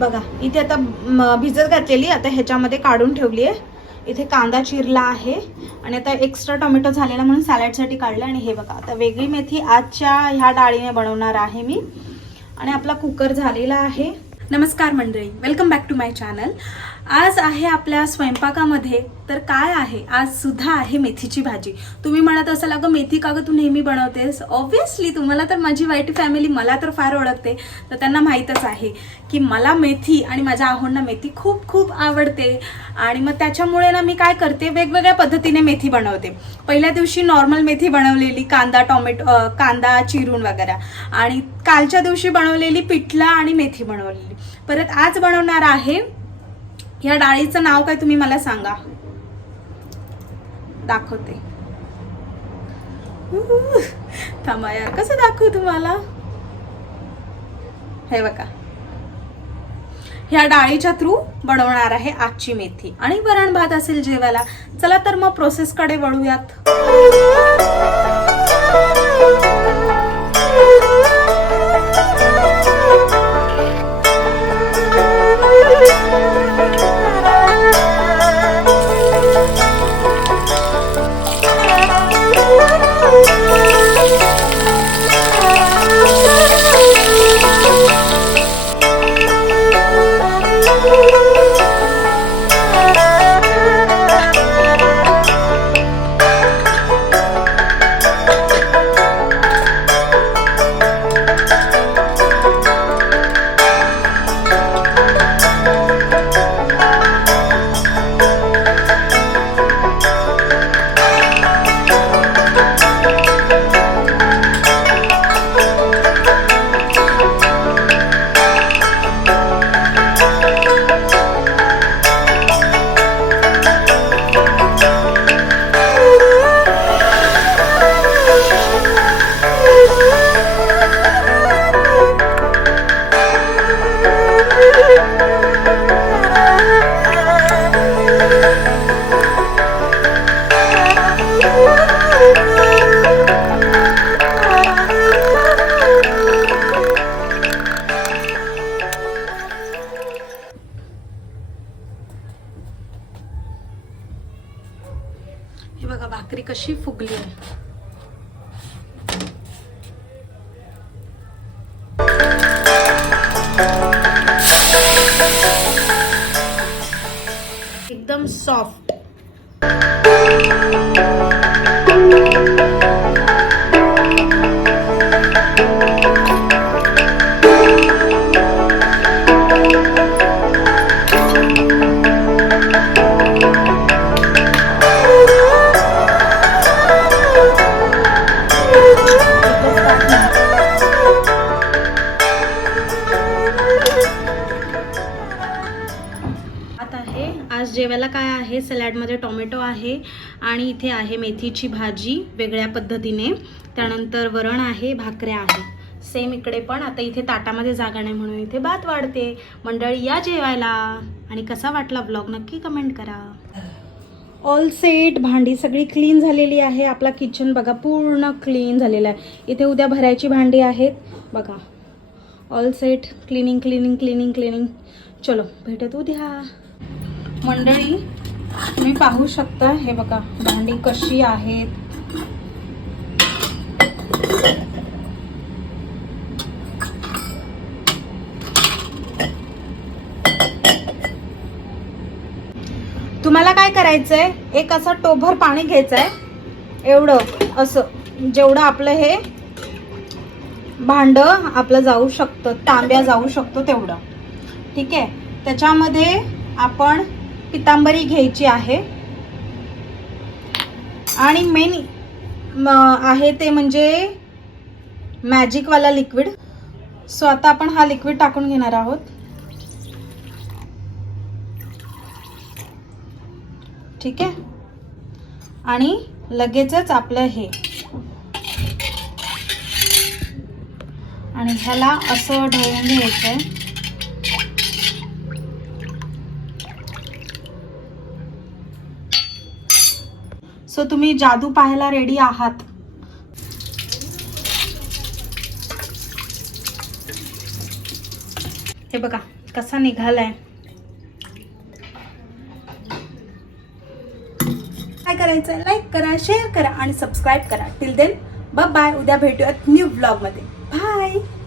बघा इथे आता भिजत घातलेली, आता ह्याच्यामध्ये काढून ठेवली आहे. इथे कांदा चिरला आहे आणि आता एक्स्ट्रा टोमॅटो झालेला म्हणून सॅलडसाठी काढला. आणि हे बघा आता वेगळी मेथी आजच्या ह्या डाळीने बनवणार आहे मी. आणि आपला कुकर झालेला आहे. नमस्कार मंडळी, welcome back to my channel. आज आहे आपल्या स्वयंपाकामध्ये तर काय आहे, आज सुद्धा आहे मेथीची भाजी. तुम्ही म्हणत असाल अगं मेथी का गं तू नेहमी बनवतेस. ऑब्व्हियसली तुम्हाला तर माझी वाईटी फॅमिली मला तर फार ओळखते, तर त्यांना माहीतच आहे की मला मेथी आणि माझ्या आहोंना मेथी खूप खूप आवडते. आणि मग त्याच्यामुळे ना मी काय करते, वेगवेगळ्या पद्धतीने मेथी बनवते. पहिल्या दिवशी नॉर्मल मेथी बनवलेली, कांदा चिरून वगैरे, आणि कालच्या दिवशी बनवलेली पिठला आणि मेथी बनवलेली. परत आज बनवणार आहे. या डाळीचं नाव काय तुम्ही मला सांगा, दाखवते. थांबा यार, कसं दाखवू तुम्हाला. हे बघा, ह्या डाळीच्या थ्रू बनवणार आहे आजची मेथी. आणि वरण भात असेल जेवायला. चला तर मग प्रोसेस कडे वळूयात. हे बघा भाकरी कशी फुगली आहे. एकदम सॉफ्ट. आज जेवायला काय आहे, सॅलडमध्ये टोमॅटो आहे आणि इथे आहे मेथीची भाजी वेगळ्या पद्धतीने. त्यानंतर वरण आहे, भाकऱ्या आहे सेम इकडे पण. आता इथे ताटामध्ये जागा नाही म्हणून इथे भात वाढते. मंडळी या जेवायला. आणि कसा वाटला व्लॉग नक्की कमेंट करा. ऑल सेट, भांडी सगळी क्लीन झालेली आहे. आपला किचन बघा पूर्ण क्लीन झालेला आहे. इथे उद्या भरायची भांडी आहेत बघा. All set, cleaning cleaning cleaning cleaning. चलो भेटत उद्या. मंडळी तुम्ही पाहू शकता, हे बघा भांडी कशी आहेत. तुम्हाला काय करायचंय, एक असं टोभर पाणी घ्यायचंय, एवढं असं जेवढं आपलं हे भांड आपलं जाऊ शकतं, तांब्या जाऊ शकतो तेवढं. ठीक आहे. त्याच्यामध्ये आपण पितांबरी घ्यायची आहे. आणि मेन आहे ते म्हणजे मॅजिक वाला लिक्विड. सो आता आपण हा लिक्विड टाकून घेणार आहोत. ठीक आहे. आणि लगेचच आपलं हे, आणि ह्याला असं ढवळून घ्यायचंय. सो तुम्ही जादू पाहायला रेडी आहात. हे बघा कसा निघालाय. काय करायचं, लाईक करा, शेअर करा आणि सबस्क्राईब करा. Till then bye bye. उद्या भेटूयात न्यू व्लॉग मध्ये. बाय.